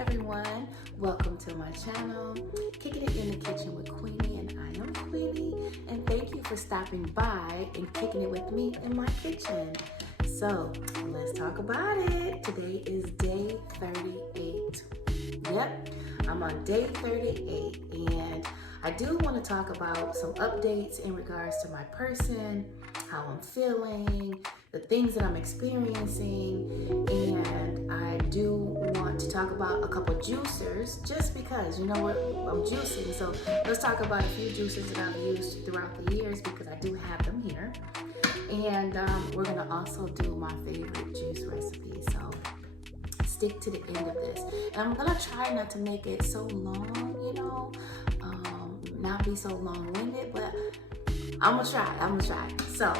everyone, welcome to my channel, Kicking It in the Kitchen with Queenie, and I am Queenie, and thank you for stopping by and kicking it with me in my kitchen. So let's talk about it. Today is day 38. Yep, I'm on day 38, and I do want to talk about some updates in regards to my person, how I'm feeling, the things that I'm experiencing, and I do want to talk about a couple juicers just because, you know what, I'm juicing. So let's talk about a few juicers that I've used throughout the years because I do have them here. And we're gonna also do my favorite juice recipe. So stick to the end of this. And I'm gonna try not to make it so long, not be so long-winded, but I'm gonna try. So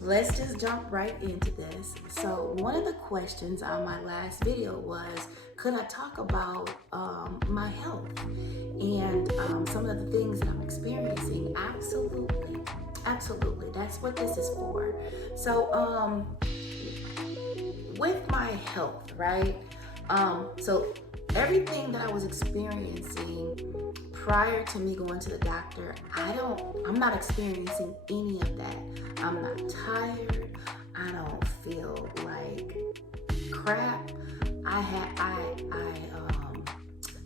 let's just jump right into this. So one of the questions on my last video was, could I talk about my health and some of the things that I'm experiencing? Absolutely, that's what this is for. So with my health, right? So everything that I was experiencing prior to me going to the doctor, I'm not experiencing any of that. I'm not tired. I don't feel like crap.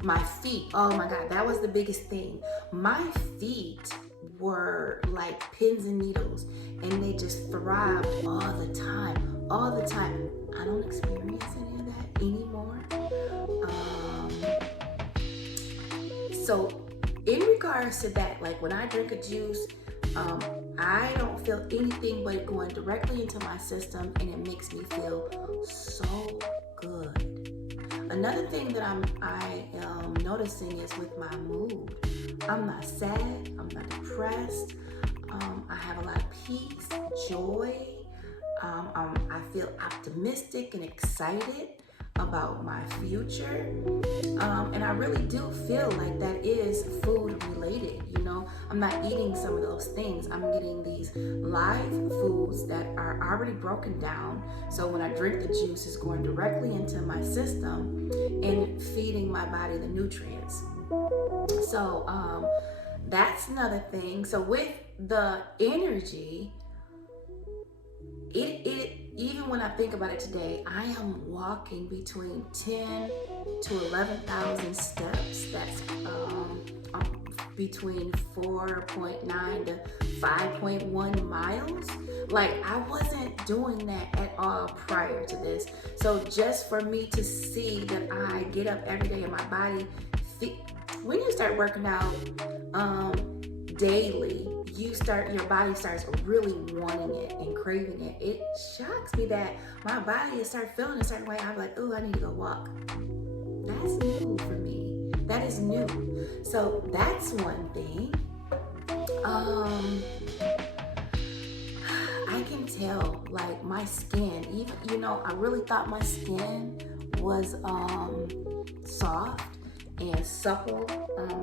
My feet, oh my God, that was the biggest thing. My feet were like pins and needles, and they just throbbed all the time. I don't experience any of that anymore. So in regards to that, like when I drink a juice, I don't feel anything but it going directly into my system, and it makes me feel so good. Another thing that I am noticing is with my mood. I'm not sad, I'm not depressed. I have a lot of peace, joy. I feel optimistic and excited about my future. And I really do feel like that is food related. I'm not eating some of those things. I'm getting these live foods that are already broken down. So when I drink the juice, it's going directly into my system and feeding my body the nutrients. So that's another thing. So with the energy, it even when I think about it today, I am walking between 10 to 11,000 steps. That's between 4.9 to 5.1 miles. Like, I wasn't doing that at all prior to this. So just for me to see that I get up every day and my body, when you start working out daily, your body starts really wanting it and craving it. It shocks me that my body is start feeling a certain way. I'm like, oh, I need to go walk. That's new for me. That is new. So that's one thing. I can tell, like, my skin, even, I really thought my skin was soft and supple.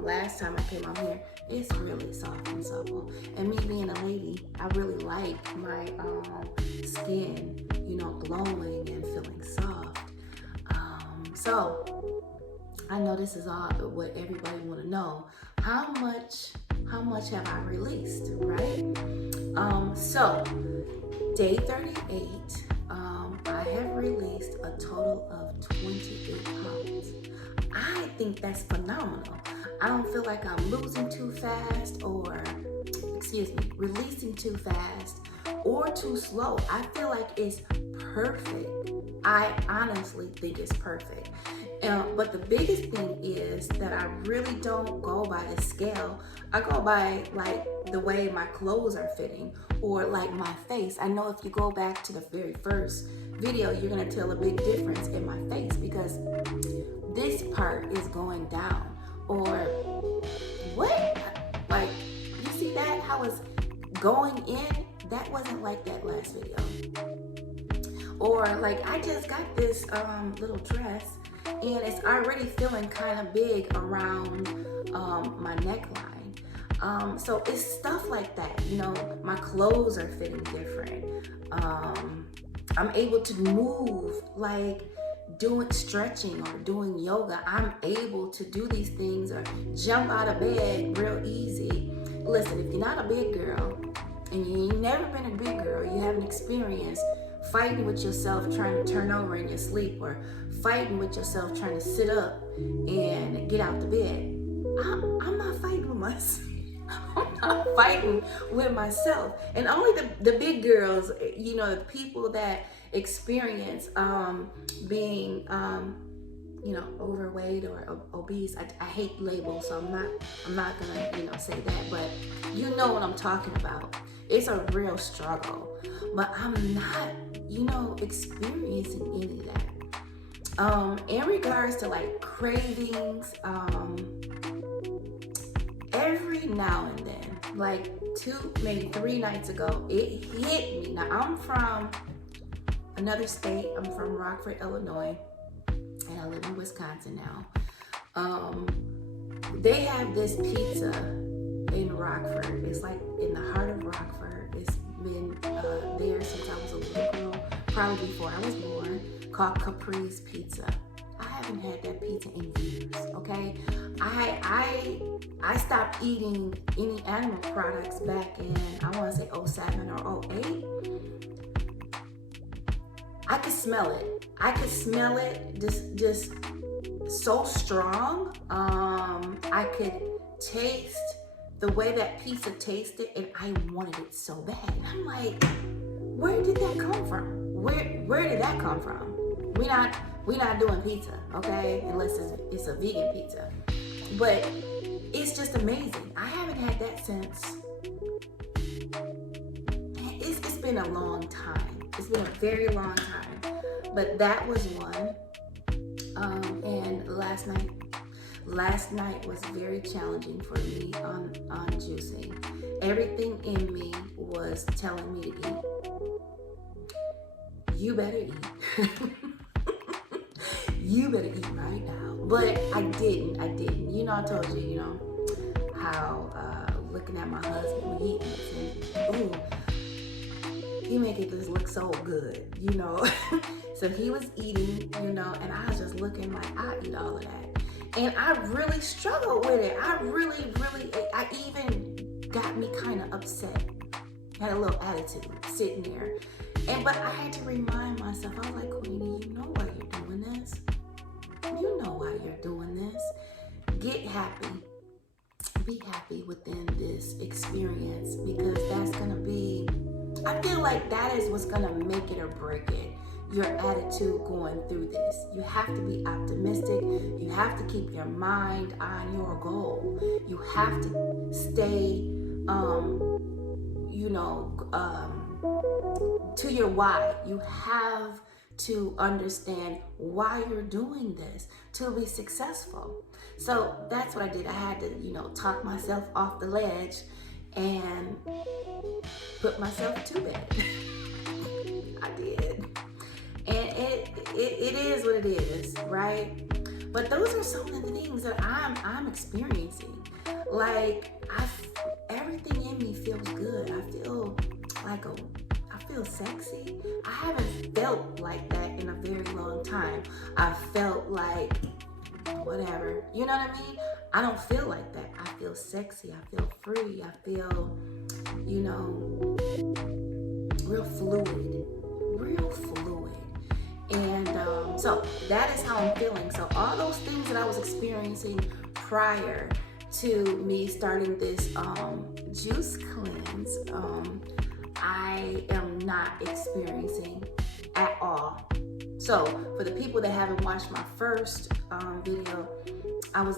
Last time I came on here, it's really soft and supple. And me being a lady, I really like my skin, glowing and feeling soft. So I know this is all what everybody want to know. How much have I released, right? So day 38, I have released a total of 28 pounds. I think that's phenomenal. I don't feel like I'm losing too fast releasing too fast or too slow. I feel like it's perfect. I honestly think it's perfect. But the biggest thing is that I really don't go by the scale. I go by like the way my clothes are fitting or like my face. I know if you go back to the very first video, you're gonna tell a big difference in my face because this part is going down. Or what? Like, you see that? How it's going in? That wasn't like that last video. Or like, I just got this little dress and it's already feeling kind of big around my neckline. So it's stuff like that, my clothes are fitting different. I'm able to move like doing stretching or doing yoga, I'm able to do these things or jump out of bed real easy. Listen, if you're not a big girl and you've never been a big girl, you haven't experienced fighting with yourself trying to turn over in your sleep, or fighting with yourself trying to sit up and get out the bed, I'm not fighting with myself. I'm not fighting with myself. And only the big girls, you know, the people that experience being overweight or obese. I hate labels, so I'm not gonna say that, but you know what I'm talking about. It's a real struggle, but I'm not experiencing any of that. In regards to like cravings, every now and then, like 2, maybe 3 nights ago, it hit me. Now I'm from another state. I'm from Rockford, Illinois, and I live in Wisconsin now. They have this pizza in Rockford. It's like in the heart of Rockford. It's been there since I was a little girl, probably before I was born, called Capri's Pizza. I haven't had that pizza in years, okay? I stopped eating any animal products back in, I want to say 07 or 08. I could smell it. Just so strong. I could taste the way that pizza tasted, and I wanted it so bad. And I'm like, where did that come from? Where did that come from? We're not doing pizza, okay? Unless it's a vegan pizza. But it's just amazing. I haven't had that since. It's been a long time. It's been a very long time. But that was one. And last night was very challenging for me on juicing. Everything in me was telling me to eat. You better eat. You better eat right now. But I didn't. I told you, how looking at my husband when he eats, and ooh, he make it just look so good, So he was eating, and I was just looking like, I eat all of that. And I really struggled with it. I even got me kind of upset. Had a little attitude sitting there. But I had to remind myself, I was like, Queenie, you know why you're doing this. You know why you're doing this. Get happy. Be happy within this experience, because that's going to be, I feel like that is what's going to make it or break it. Your attitude going through this. You have to be optimistic. You have to keep your mind on your goal. You have to stay, to your why. You have to understand why you're doing this to be successful. So that's what I did. I had to, talk myself off the ledge and put myself to bed. I did. And it is what it is, right? But those are some of the things that I'm experiencing. Like everything in me feels good. I feel sexy. I haven't felt like that in a very long time. I felt like whatever. You know what I mean? I don't feel like that. I feel sexy. I feel free. I feel, real fluid. And so that is how I'm feeling. So all those things that I was experiencing prior to me starting this juice cleanse, I am not experiencing at all. So for the people that haven't watched my first video, I was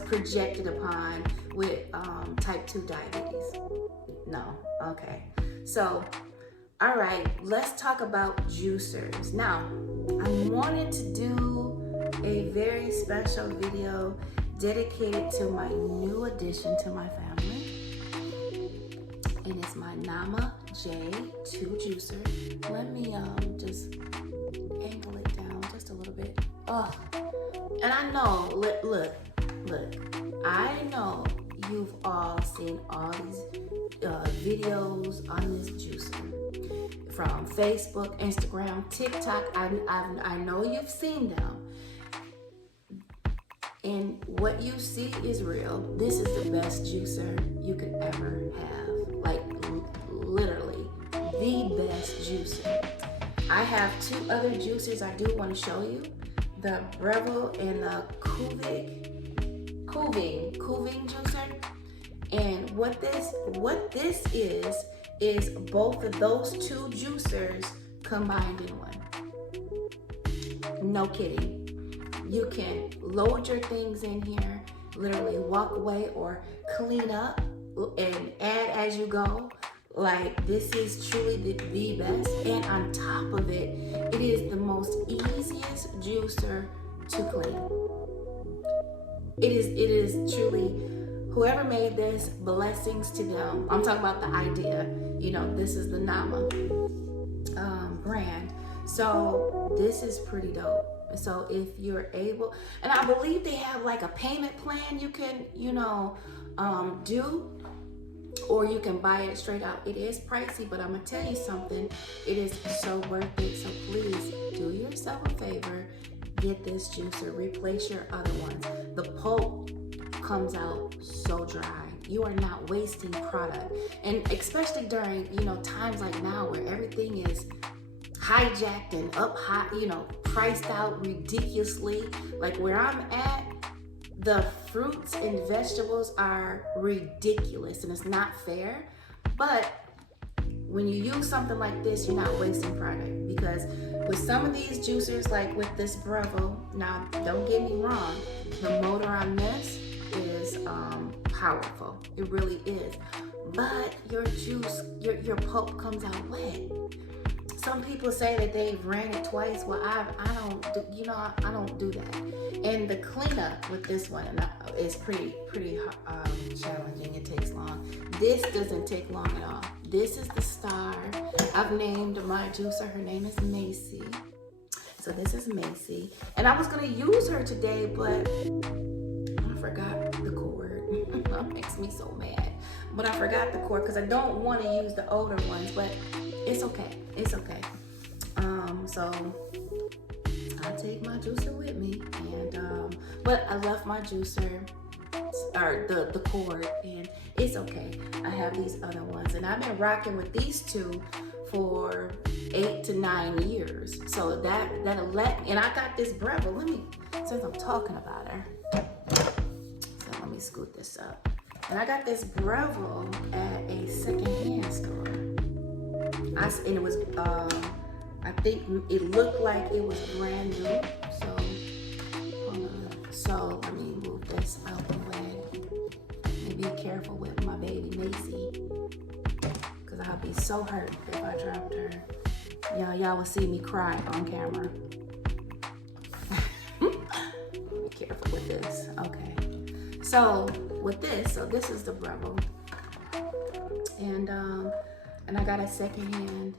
projected upon with type 2 diabetes. No, okay. So, all right, let's talk about juicers. Now, I wanted to do a very special video dedicated to my new addition to my family. And it's my Nama J2 juicer. Let me just angle it down just a little bit. Oh, and I know, look, I know you've all seen all these videos on this juicer. from Facebook, Instagram, TikTok. I know you've seen them. And what you see is real. This is the best juicer you could ever have. Like, literally, the best juicer. I have two other juicers I do want to show you. The Breville and the Kuving juicer. And what this is both of those two juicers combined in one. No kidding. You can load your things in here, literally walk away or clean up and add as you go. Like, this is truly the best. And on top of it, it is the most easiest juicer to clean. It is truly, whoever made this, blessings to them. I'm talking about the idea. You know, this is the Nama brand. So this is pretty dope. So if you're able, and I believe they have like a payment plan you can, do, or you can buy it straight out. It is pricey, but I'm gonna tell you something. It is so worth it. So please do yourself a favor. Get this juicer. Replace your other ones. The pulp comes out so dry. You are not wasting product, and especially during times like now where everything is hijacked and up high, priced out ridiculously. Like where I'm at, the fruits and vegetables are ridiculous and it's not fair. But when you use something like this, you're not wasting product, because with some of these juicers, like with this Breville, now don't get me wrong, the motor on this is powerful. It really is. But your juice, your pulp comes out wet. Some people say that they've ran it twice. Well, I don't do that. And the cleanup with this one is pretty challenging. It takes long. This doesn't take long at all. This is the star. I've named my juicer. Her name is Macy. So this is Macy. And I was gonna use her today, but I forgot the cord. That makes me so mad. But I forgot the cord because I don't want to use the older ones, but it's okay. It's okay. So I take my juicer with me, and but I left my juicer or the cord, and it's okay. I have these other ones, and I've been rocking with these two for 8 to 9 years. So that'll let me, and I got this Breville. Since I'm talking about her, so let me scoot this up. And I got this Breville at a secondhand store. And it was, I think it looked like it was brand new. So, hold on. So let me move this out the way. And be careful with my baby Macy, because I'll be so hurt if I dropped her. Y'all will see me cry on camera. Be careful with this. Okay. So with this, this is the Breville. And I got a secondhand.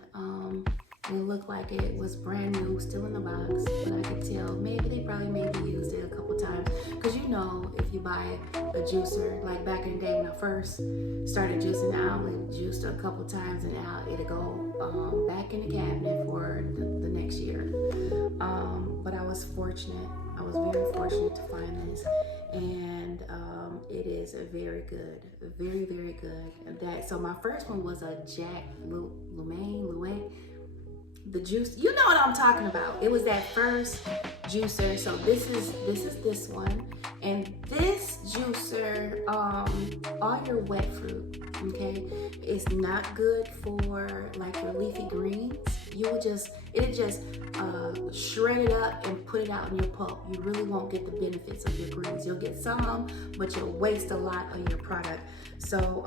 It looked like it was brand new, still in the box, but I could tell maybe they probably used it a couple times. Because if you buy a juicer, like back in the day when I first started juicing, I only juiced a couple times and it'll go back in the cabinet for the next year. But I was fortunate. I was very fortunate to find this, and it is very good, very, very good. So my first one was a Jack LuMaine. The juice, you know what I'm talking about. It was that first juicer. So this is this one, and this juicer, all your wet fruit, okay, is not good for like your leafy greens. It'll just shred it up and put it out in your pulp. You really won't get the benefits of your greens. You'll get some, but you'll waste a lot of your product. So,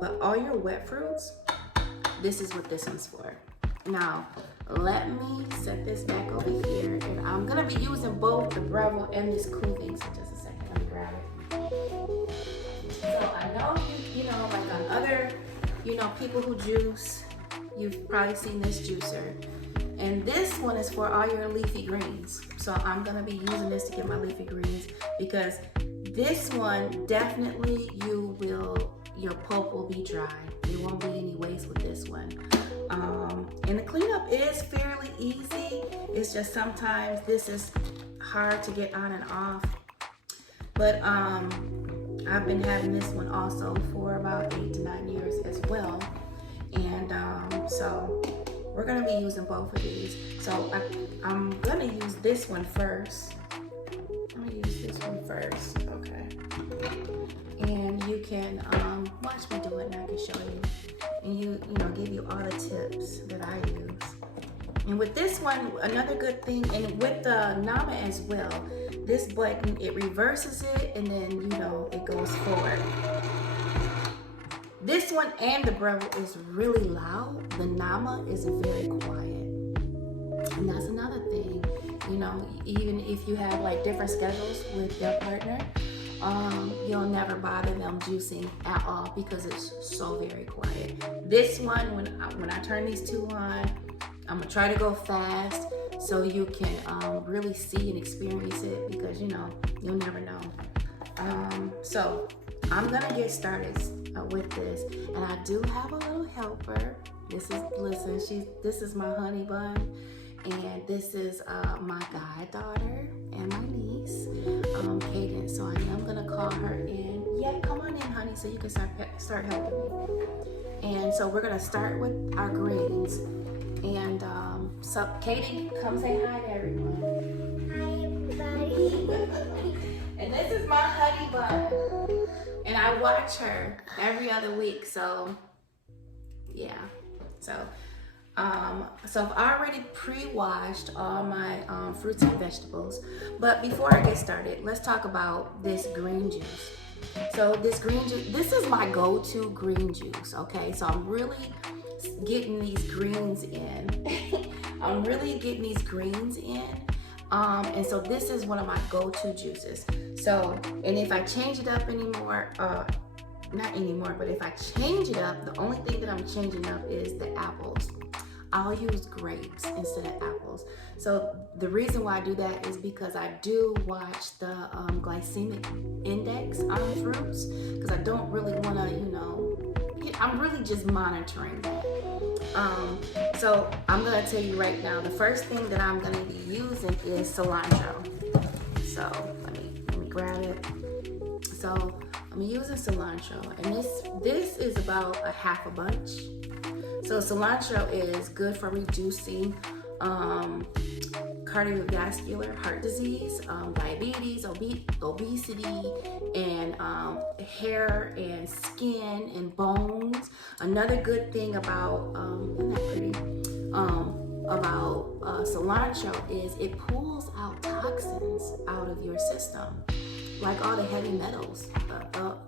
but all your wet fruits, this is what this one's for. Now, let me set this back over here, and I'm gonna be using both the Breville and this Kuving. So just a second, let me grab it. So I know like on other, people who juice, you've probably seen this juicer. And this one is for all your leafy greens. So I'm gonna be using this to get my leafy greens, because this one definitely your pulp will be dry. There won't be any waste with this one. And the cleanup is fairly easy. It's just sometimes this is hard to get on and off. But I've been having this one also for about 8 to 9 years as well. And so we're gonna be using both of these. So I'm gonna use this one first. I'm gonna use this one first, okay. And you can watch me do it and I can show you. And you know, give you all the tips that I use. And with this one, another good thing, and with the Nama as well, this button, it reverses it and then, you know, it goes forward. This one and the Breville is really loud. The Nama is very quiet. And that's another thing, you know, even if you have like different schedules with your partner, you'll never bother them juicing at all because it's so very quiet. This one, when I turn these two on, I'm gonna try to go fast so you can really see and experience it, because you know, you'll never know. So I'm gonna get started with this, and I do have a little helper. This is my honey bun, and this is my goddaughter and my niece, Cadence. So I am gonna call her in. Yeah, come on in, honey, so you can start helping me. And so we're gonna start with our greens. And so Katie, come say hi to everyone. Hi, everybody. And this is my honey bun. And I watch her every other week, so yeah. So I've already pre-washed all my fruits and vegetables. But before I get started, let's talk about this green juice. So this green juice, this is my go-to green juice, okay? So I'm really getting these greens in. I'm really getting these greens in. And so this is one of my go-to juices. So, and if I change it up anymore, not anymore, but if I change it up, the only thing that I'm changing up is the apples. I'll use grapes instead of apples. So the reason why I do that is because I do watch the glycemic index on fruits, because I don't really want to, you know, I'm really just monitoring that. So I'm gonna tell you right now, the first thing that I'm gonna be using is cilantro. So let me grab it. So I'm using cilantro, and this is about a half a bunch. So cilantro is good for reducing cardiovascular heart disease, diabetes, obesity, and hair and skin and bones. Another good thing about isn't that pretty? About cilantro is it pulls out toxins out of your system, like all the heavy metals.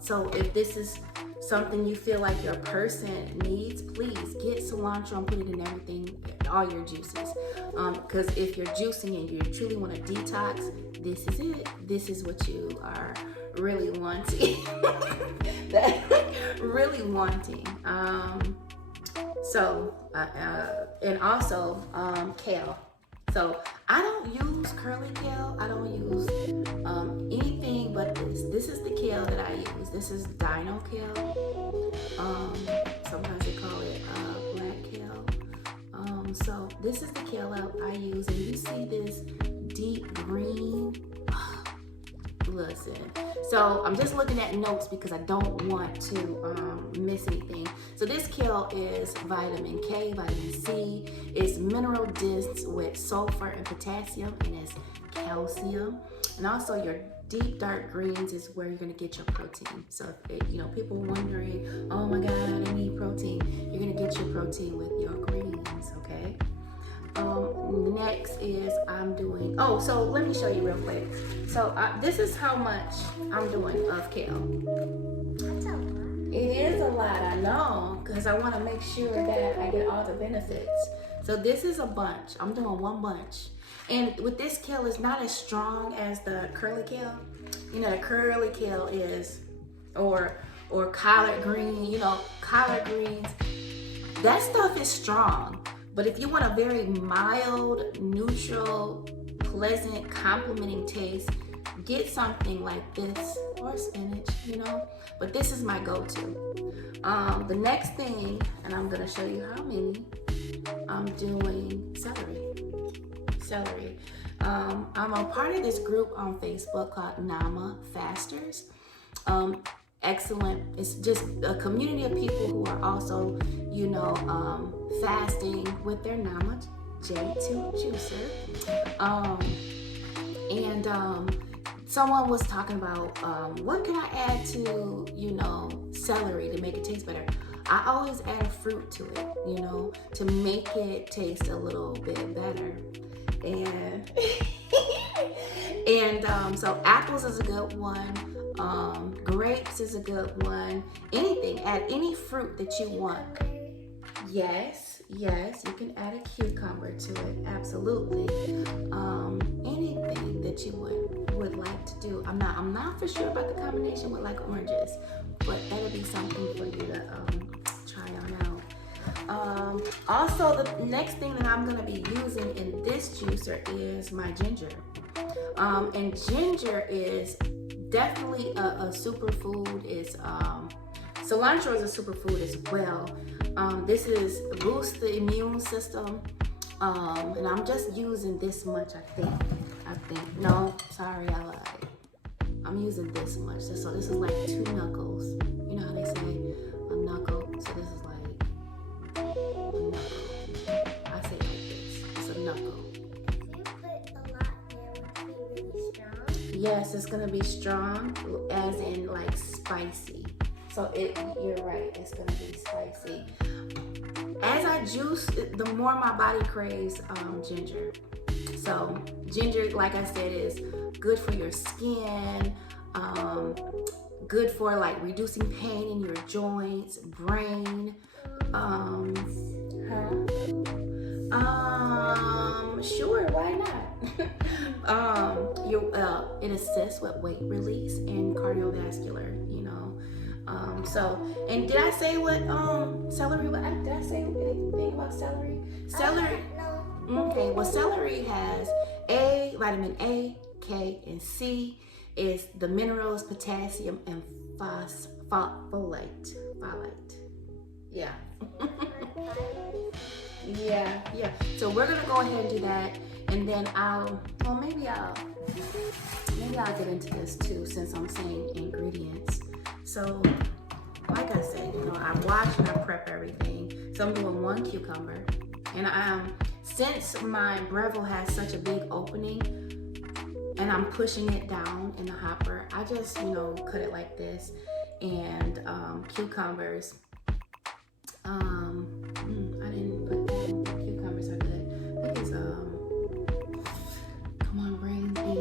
So if this is something you feel like your person needs, please get cilantro and put it in everything, all your juices. Because if you're juicing and you truly want to detox, this is it. This is what you are really wanting. Really wanting. And also kale. So I don't use curly kale. I don't use anything but this. This is the kale that I use. This is dino kale. Sometimes they call it black kale. So this is the kale I use, and you see this deep green. Listen. So I'm just looking at notes because I don't want to miss anything. So this kale is vitamin K, vitamin C. It's mineral dense with sulfur and potassium, and it's calcium. And also your deep dark greens is where you're gonna get your protein. So if you know, people wondering, oh my God, I need protein. You're gonna get your protein with your greens, okay? Next is I'm doing, so let me show you real quick. So this is how much I'm doing of kale. That's a lot. It is a lot, I know, because I want to make sure that I get all the benefits. So this is a bunch. I'm doing one bunch. And with this kale, it's not as strong as the curly kale. You know, the curly kale is, or collard green, you know, collard greens. That stuff is strong. But if you want a very mild, neutral, pleasant, complimenting taste, get something like this, or spinach, you know. But this is my go-to. The next thing, and I'm gonna show you how many. I'm doing celery. I'm a part of this group on Facebook called Nama Fasters. Excellent. It's just a community of people who are also, fasting with their Nama J2 juicer. And someone was talking about what can I add to, celery to make it taste better. I always add fruit to it, to make it taste a little bit better. And so apples is a good one. Grapes is a good one. Add any fruit that you want. Yes, you can add a cucumber to it, absolutely. Anything that you would like to do. I'm not for sure about the combination with like oranges, but that'll be something for you to try on out. Also, the next thing that I'm gonna be using in this juicer is my ginger. And ginger is definitely a superfood. Cilantro is a superfood as well. This is boost the immune system. And I'm just using this much, I think. No, sorry, I lied. I'm using this much. So this is like 2 knuckles. You know how they say a knuckle? So this is like a knuckle. I say it like this. It's a knuckle. If you put a lot there, would it be really strong? Yes, it's gonna be strong, as in like spicy. So you're right, it's gonna be spicy. As I juice, the more my body craves ginger. So ginger, like I said, is good for your skin, good for like reducing pain in your joints, brain. Sure, why not? It assists with weight release and cardiovascular, and did I say what celery? Did I say anything about celery? Celery. No. Okay. Well, celery has vitamin A, K, and C. Is the minerals potassium and folate. Yeah. Yeah. So we're gonna go ahead and do that, and then maybe I'll get into this too, since I'm saying ingredients. So, like I said, I wash and I prep everything. So I'm doing 1 cucumber, and since my Breville has such a big opening, and I'm pushing it down in the hopper, I just cut it like this. And cucumbers. I didn't put them. Cucumbers are good because come on, brain, think.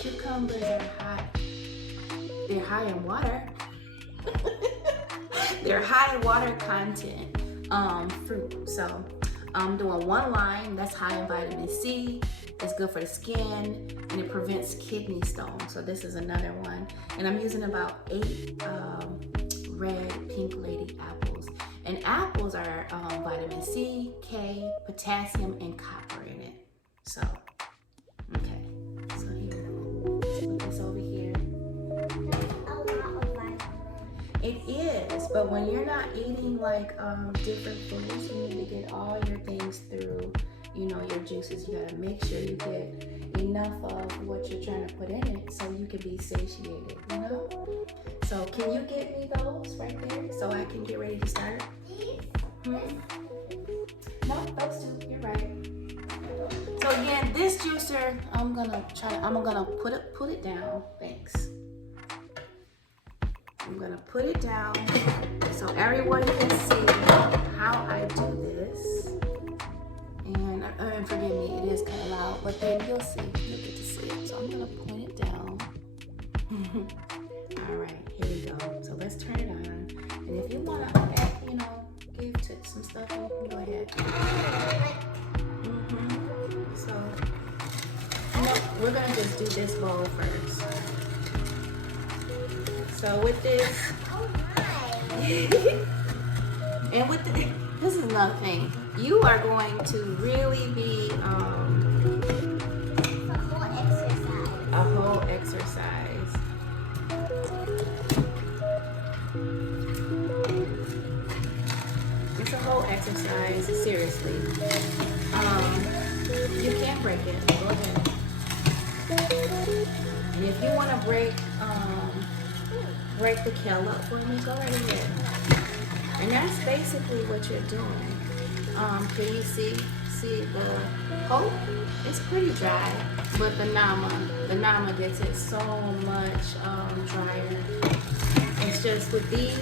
Cucumbers are high. They're high in water. They're high in water content fruit. So I'm doing 1 lime. That's high in vitamin C. It's good for the skin, and it prevents kidney stones. So this is another one. And I'm using about 8 red pink lady apples. And apples are vitamin C, K, potassium, and copper in it. So, okay. So here, let's put this over here. That's a lot of vitamins. It is, but when you're not eating like different foods, you need to get all your things through, your juices. You gotta make sure you get enough of what you're trying to put in it so you can be satiated, So can you get me those right there so I can get ready to start? No, those 2, you're right. So again, this juicer, I'm gonna put it down. Thanks. I'm gonna put it down so everyone can see how I do this. And forgive me, it is kind of loud, but then you'll get to see it. So I'm gonna point it down. All right, here we go. So let's turn it on. And if you wanna give tips some stuff, you can go ahead. So we're gonna just do this bowl first. So with this, and with this is another thing. You are going to really be A whole exercise. It's a whole exercise. exercise seriously. You can break it. Go ahead. And if you want to break the kale up for me, go right ahead. And that's basically what you're doing. Can you see the pulp? It's pretty dry, but the nama gets it so much drier. It's just with the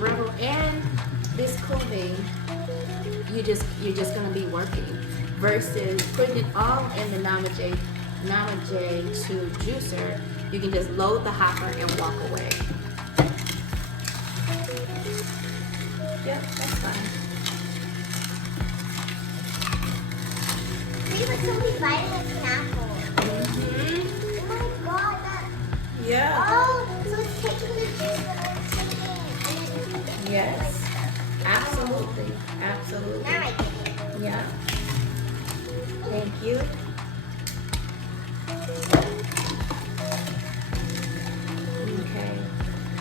Rebel and this cooling, you're just gonna be working versus putting it all in the Nama J2 juicer. You can just load the hopper and walk away. Yep, that's fine. We have so many vitamins and apples. Mm-hmm. Oh my god, that. Yeah. Oh, so it's taking the juice that I'm taking. Yes. Absolutely. Absolutely. Now I get it. Yeah. Thank you. Okay.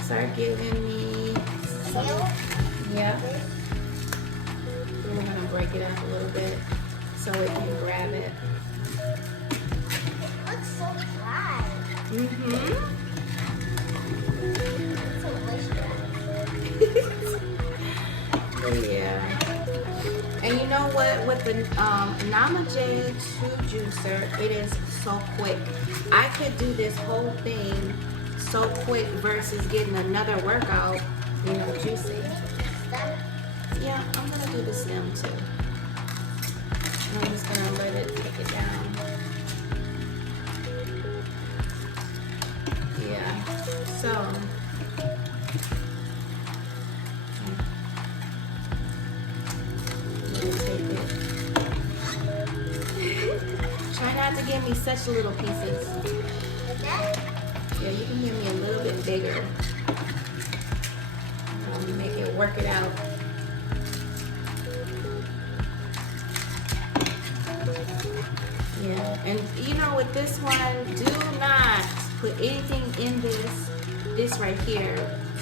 Start giving me some. Yeah. We're gonna break it up a little bit so it can grab it. It looks so dry. Mm-hmm. It's a moisturizer. Yeah. And you know what? With the Nama J2 juicer, it is so quick. I could do this whole thing so quick versus getting another workout, juicing. Yeah, I'm gonna do the stem too. And I'm just gonna let it take it down. Yeah. So. Try not to give me such little pieces. Yeah, you can give me a little bit bigger. Make it work it out. Yeah, and with this one, do not put anything in this right here.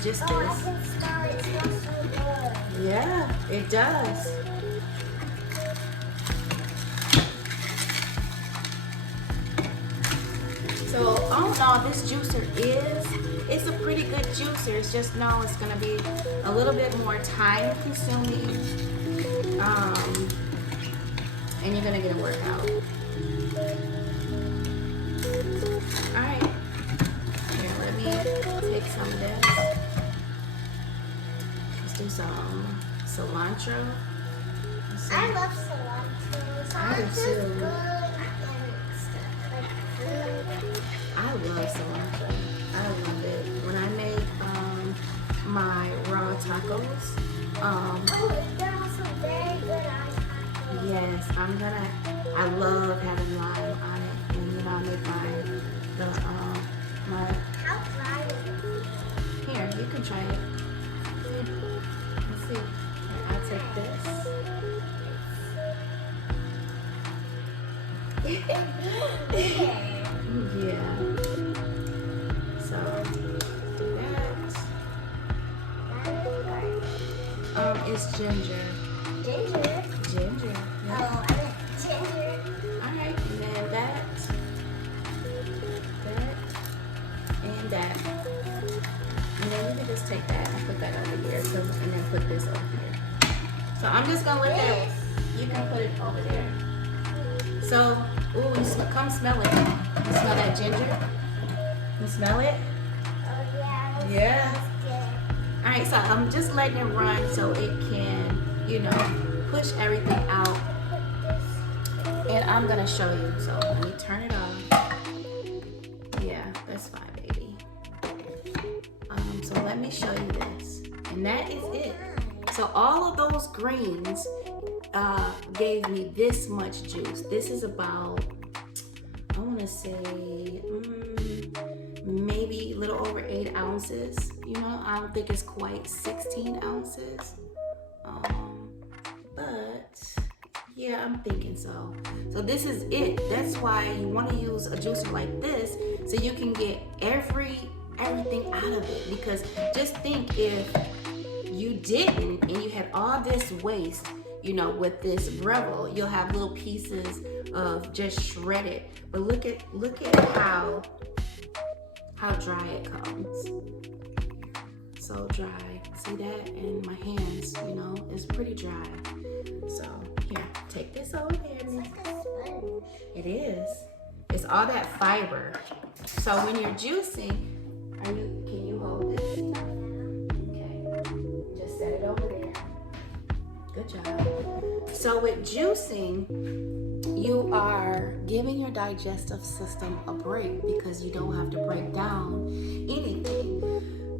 Just Oh, I this. can smell it. It smells so good. Yeah, it does. So, all in all, this juicer it's a pretty good juicer. It's just it's gonna be a little bit more time consuming. And you're gonna get a workout. Alright. Here, let me take some of this. Let's do some cilantro. I love cilantro. I do Cilantro's too. good and stuff like food. I love cilantro. I love it. When I make my raw tacos, Oh, they're also very good on tacos. yes, I love having lime on it. And I make my How dry is it? here, you can try it. Here, let's see. Here, I'll take this. Yeah. So that is ginger. Ginger. Ginger. Oh, Yeah. I meant ginger. Alright, and then that, and that. And then you can just take that and put that over here. And then put this over here. So I'm just gonna let that, you can put it over there. So, ooh, come smell it. You smell that ginger? You smell it? Oh, yeah. Yeah. That's good. Alright, so I'm just letting it run so it can, push everything out. And I'm gonna show you. So let me turn it off. Yeah, that's fine, baby. So let me show you this. And that is it. So all of those greens gave me this much juice. This is about, I want to say, maybe a little over 8 ounces. I don't think it's quite 16 ounces. But yeah, I'm thinking so. So this is it. That's why you want to use a juicer like this so you can get everything out of it. Because just think if you didn't, and you had all this waste, you know, with this Breville, you'll have little pieces of just shredded. But look at how dry it comes. So dry. See that? And my hands, you know, it's pretty dry. So here, take this over there. It's like a sponge. It is. It's all that fiber. So when you're juicing, can you hold this? Okay. Just set it over there. Good job. So with juicing, you are giving your digestive system a break because you don't have to break down anything.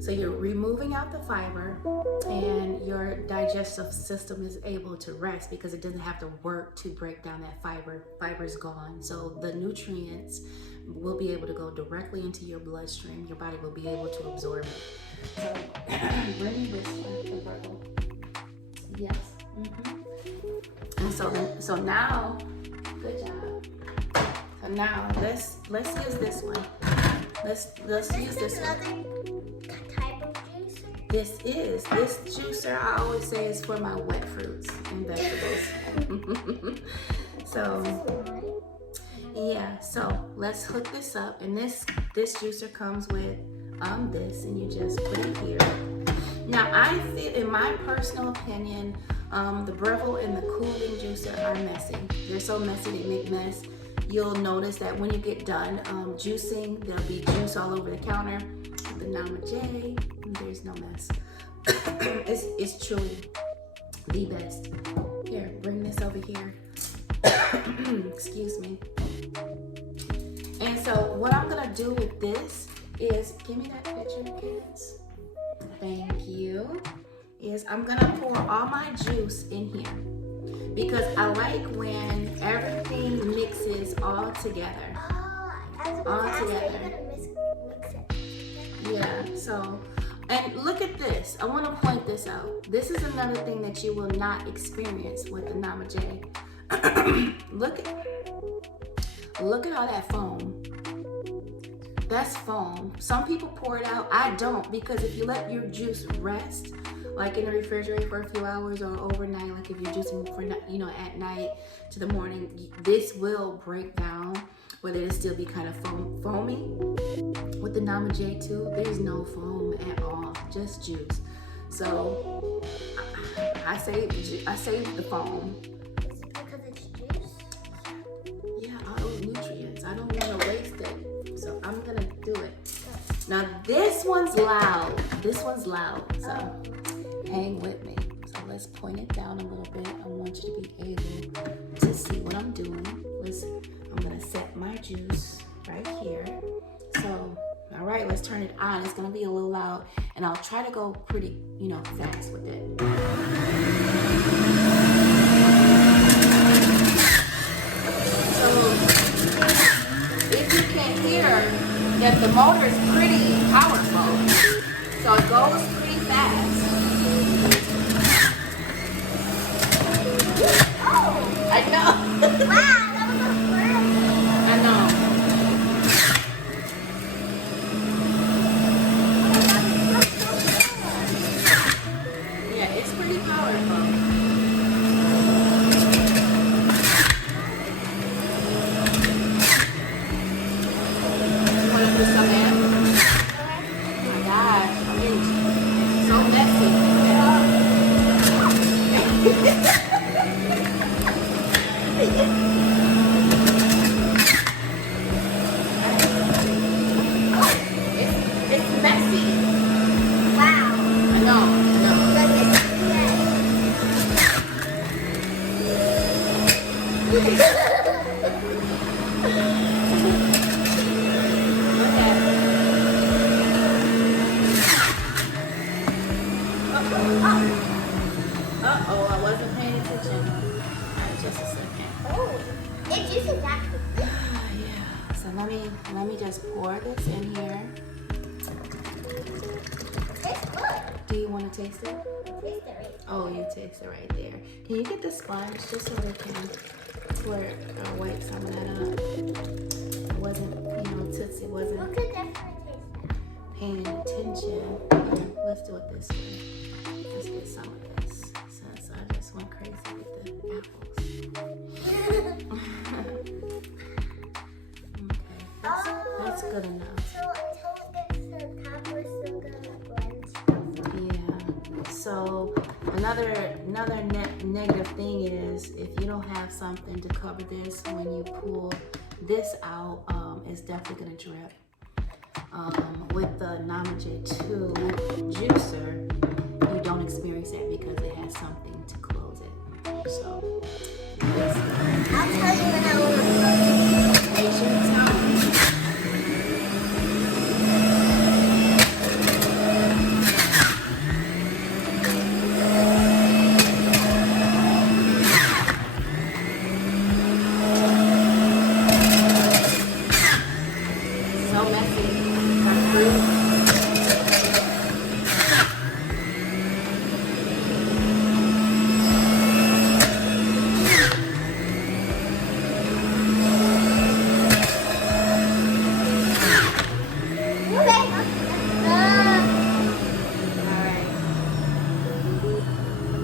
So you're removing out the fiber, and your digestive system is able to rest because it doesn't have to work to break down that fiber. Fiber's gone. So the nutrients will be able to go directly into your bloodstream. Your body will be able to absorb it. So bring me this one, the purple. Yes. And so now, good job. So now let's use this one. Let's use this one. Type of juicer? This juicer, I always say, is for my wet fruits and vegetables. So yeah, so let's hook this up, and this juicer comes with this, and you just put it here. Now I feel, in my personal opinion, the Breville and the cooling juicer are messy. They're so messy they make mess. You'll notice that when you get done juicing, there'll be juice all over the counter. The Namaste, there's no mess. It's truly the best. Here, bring this over here. Excuse me. And so what I'm gonna do with this is, give me that picture, kids. Thank you. Is I'm gonna pour all my juice in here because I like when everything mixes all together. All together. Yeah, so, and look at this. I want to point this out. This is another thing that you will not experience with the Namaste. Look at all that foam. That's foam. Some people pour it out. I don't, because if you let your juice rest, like in the refrigerator for a few hours or overnight, like if you're juicing for, you know, at night to the morning, this will break down, but it'll still be kind of foamy. With the Pt.2, there's no foam at all, just juice. So I save the foam. Is it because it's juice? Yeah, all those nutrients. I don't want to waste it, so I'm gonna do it. Now this one's loud. So hang with me. So let's point it down a little bit. I want you to be able to see what I'm doing. Listen, I'm gonna set my juice right here. So, all right, let's turn it on. It's gonna be a little loud, and I'll try to go pretty, fast with it. So, if you can hear that the motor is pretty powerful, so it goes pretty fast. Oh, I know. Wow, that was a whirlpool. I know. Yeah, it's pretty powerful. You want to put some in? Oh my gosh, it's so messy. It's messy. Wow. I know. Look at that. Uh-oh, I wasn't paying attention. All right, just a second. Oh, it juices that quickly. Yeah. So let me just pour this in here. It's good. Do you want to taste it? Taste it right. Oh, you taste it right there. Can you get the sponge just so we can wipe some of that up? It wasn't, Tootsie wasn't What could definitely taste that? paying attention. Here, let's do it this way. Just get some of this since I just went crazy with the apples. Okay, that's good enough. So until it gets to the top, we're still gonna blend stuff. Yeah. So another negative thing is if you don't have something to cover this when you pull this out, it's definitely gonna drip. With the Pt.2 juicer, you don't experience that because it has something to close it. So I'll tell you when I want to close it. Asian time. So messy. Our fruit.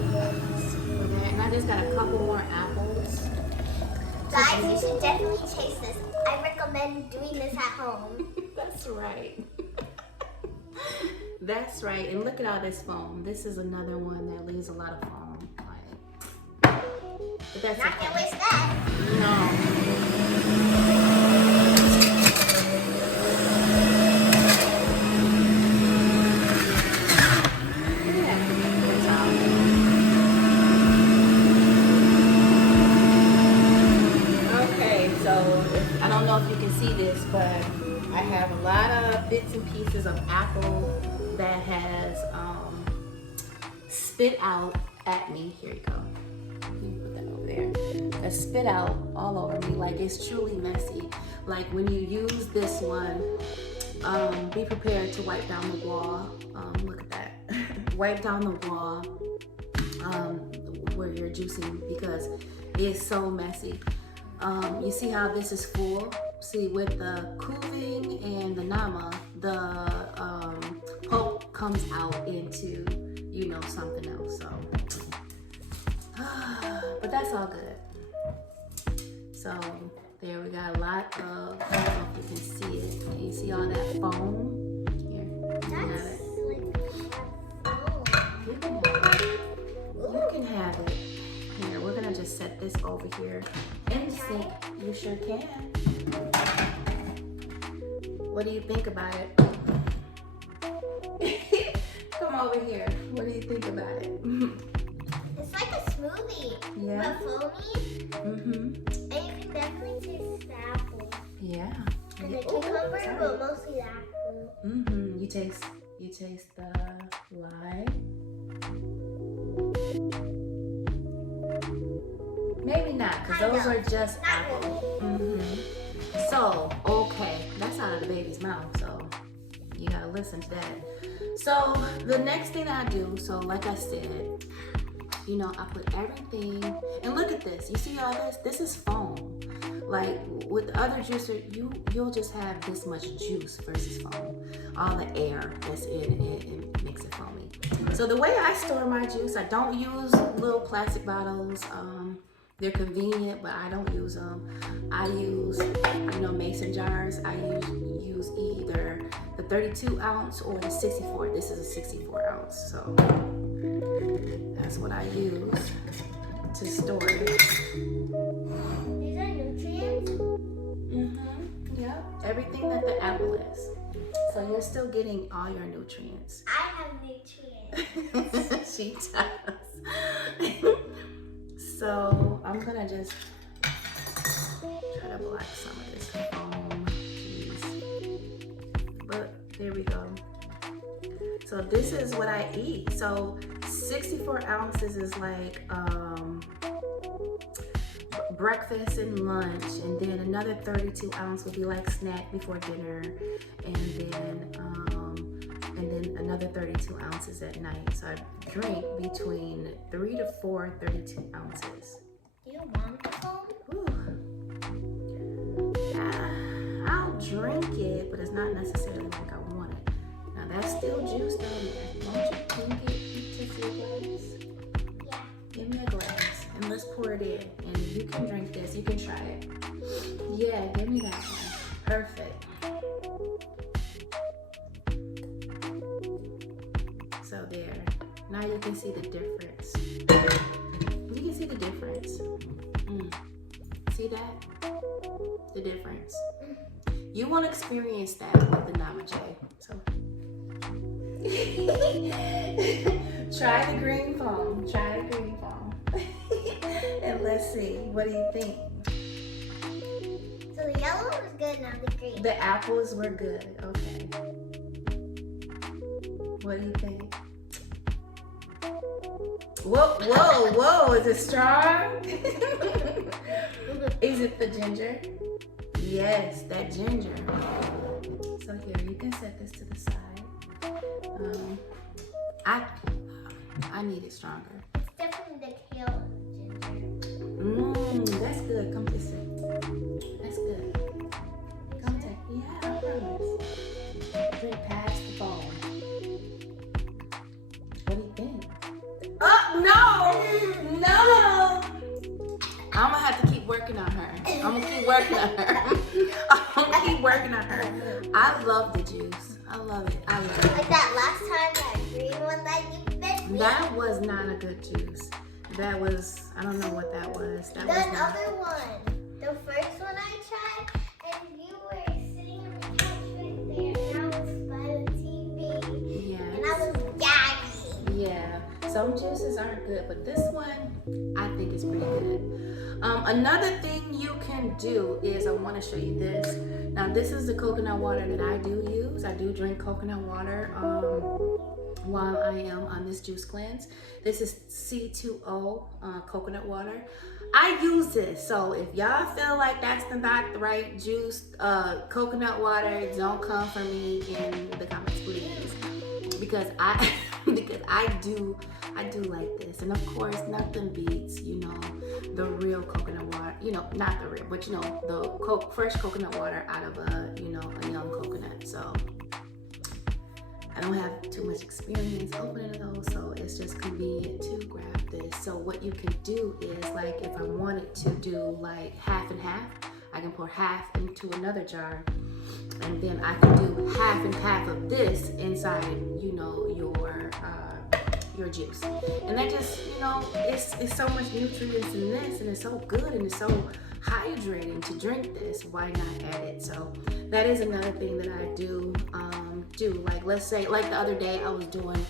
And I just got a couple more apples. Guys, you should definitely taste this. I recommend doing this at home. That's right. That's right. And look at all this foam. This is another one that leaves a lot of foam. But that's Not gonna okay. waste that. No. Okay, so I don't know if you can see this, but I have a lot of bits and pieces of apple that has spit out at me. Here you go. Let me put that over there. That spit out all over me. Like, it's truly messy. Like, when you use this one, be prepared to wipe down the wall. Look at that. Wipe down the wall where you're juicing because it's so messy. You see how this is full? See, with the kuving and the nama, the pulp comes out into, you know, something else. So, but that's all good. So there we got a lot of, I don't know if you can see it. Can you see all that foam? Here, you can have it. You can have it. You can have it. Here, we're gonna just set this over here in the sink. You sure can. What do you think about it? Come over here. What do you think about it? It's like a smoothie, Yeah. but foamy, Mm-hmm. and you can definitely taste the apple. Yeah. And the Oh, cucumber, sorry. but mostly the apple. Mm-hmm. You taste the lime. Maybe not, because Kind those of. are just Not apple. Mm-hmm. So, okay, that's out of the baby's mouth, so you gotta listen to that. So, the next thing I do, so like I said, you know, I put everything, and look at this. You see all this? This is foam. Like with the other juicer, you'll just have this much juice versus foam. All the air that's in it makes it foamy. So the way I store my juice, I don't use little plastic bottles. They're convenient, but I don't use them. I use, you know, mason jars. I use either the 32 ounce or the 64. This is a 64 ounce, so that's what I use to store it. These are nutrients. Mm-hmm. Yeah, everything that the apple is. So you're still getting all your nutrients. I have nutrients. She does. So I'm gonna just try to block some of this foam, please. But there we go. So this is what I eat. So 64 ounces is like breakfast and lunch, and then another 32 ounce will be like snack before dinner, and then another 32 ounces at night. So I drink between 3 to 4 32 ounces. Do you want the foam? I'll drink it, but it's not necessarily like I want it. Now that's still juice down there. Won't you drink it? to see a glass? Yeah. Give me a glass and let's pour it in. And you can drink this. You can try it. Yeah, give me that one. Perfect. So there. Now you can see the difference. You can see the difference. See that? The difference. You want to experience that with the Namaste. So try the green foam. Try the green foam. And let's see. What do you think? So the yellow was good, now the green. The apples were good. Okay. What do you think? Whoa, whoa, whoa. Is it strong? Is it the ginger? Yes, that ginger. So here, you can set this to the side. I need it stronger. It's definitely the tail of the ginger. That's good. Come taste it. That's good. Come take. Yeah, I promise. Drink past the foam. What do you think? Oh no, no! I'm gonna have to keep working on her. I'm gonna keep working on her. I'm gonna keep working on her. I love the juice. I love it. I love it. Like that last time, that green one that you fed me. That was not a good juice. That was, I don't know what that was. That was not. Other one. The first one I tried, and you were sitting on the couch right there, and I was by the TV. Yes. And I was gagging. Yeah. Some juices aren't good, but this one I think is pretty good. Another thing you can do is I want to show you this. Now this is the coconut water that I do use. I do drink coconut water while I am on this juice cleanse. This is Pt.2 coconut water. I use this, so if y'all feel like that's not the right juice, coconut water, don't come for me in the comments, please, because I do like this. And of course, nothing beats, the real coconut water, not the real, but the fresh coconut water out of a young coconut. So I don't have too much experience opening those, so it's just convenient to grab this. So what you can do is, like, if I wanted to do like half and half, I can pour half into another jar, and then I can do half and half of this inside, your juice. And that just, it's so much nutrients in this, and it's so good, and it's so hydrating to drink this. Why not add it? So that is another thing that I do. Like, let's say, like the other day I was doing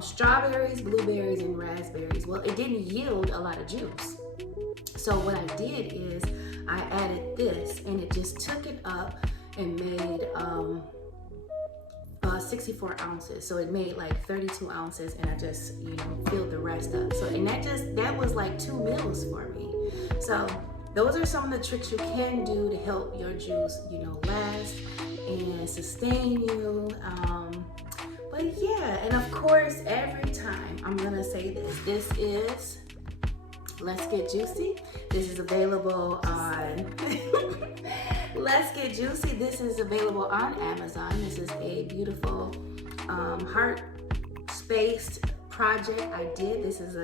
strawberries, blueberries, and raspberries. Well, it didn't yield a lot of juice. So what I did is I added this, and it just took it up and made 64 ounces. So it made like 32 ounces, and I just, filled the rest up. So, and that was like 2 meals for me. So those are some of the tricks you can do to help your juice, last and sustain you. But yeah, and of course, every time I'm gonna say this is Let's Get Juicy. This is available on Let's Get Juicy. This is available on Amazon. This is a beautiful heart-spaced project I did. This is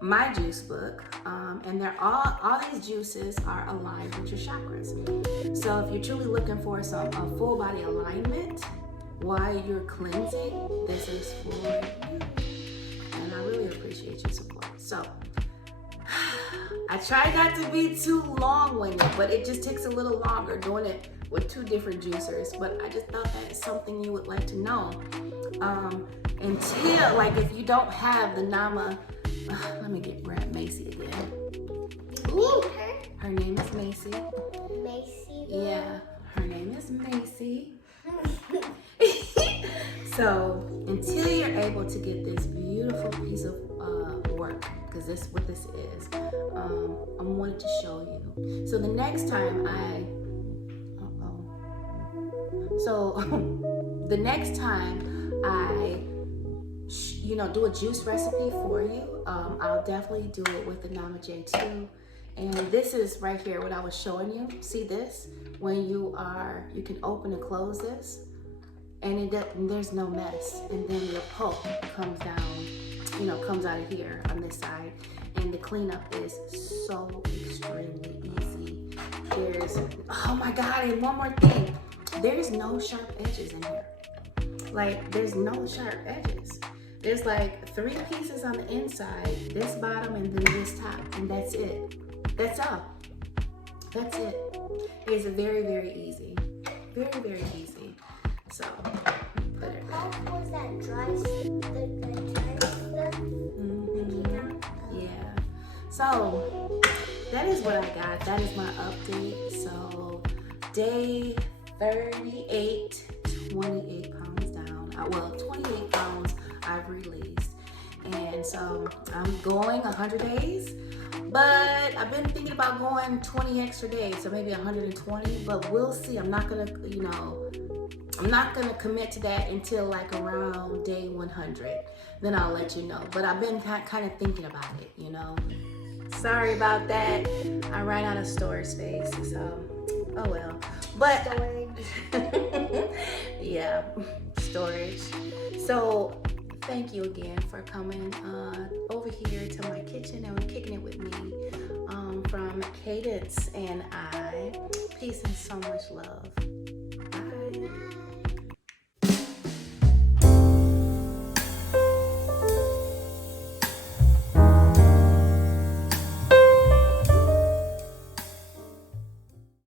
my juice book, and all these juices are aligned with your chakras. So if you're truly looking for a full body alignment while you're cleansing, this is for you. And I really appreciate your support. So I try not to be too long-winded, but it just takes a little longer doing it with 2 different juicers. But I just thought that is something you would like to know. Until, like, if you don't have the let me grab Macy again. Ooh. Her name is Macy. Macy? Yeah, her name is Macy. So until you're able to get this beautiful piece of work, because this is what this is, I wanted to show you. So the next time the next time I do a juice recipe for you, I'll definitely do it with the Pt.2. And this is right here what I was showing you. See this? When you can open and close this, and there's no mess. And then your pulp comes down, comes out of here on this side, and the cleanup is so extremely easy. Oh my God, and one more thing, there's no sharp edges in here. Like, there's no sharp edges. There's like 3 pieces on the inside, this bottom and then this top, and that's it. That's all. That's it. It's very, very easy. Very, very easy. So, put it How was that dry stuff? Yeah. So, that is what I got. That is my update. So, day 38, 28 pounds down. 28 pounds I've released. And so, I'm going 100 days. But I've been thinking about going 20 extra days, so maybe 120, but we'll see. I'm not gonna commit to that until like around day 100. Then I'll let you know. But I've been kind of thinking about it, Sorry about that. I ran out of storage space, so oh well. But yeah, storage. So thank you again for coming over here to my kitchen and kicking it with me from Cadence and I. Peace and so much love.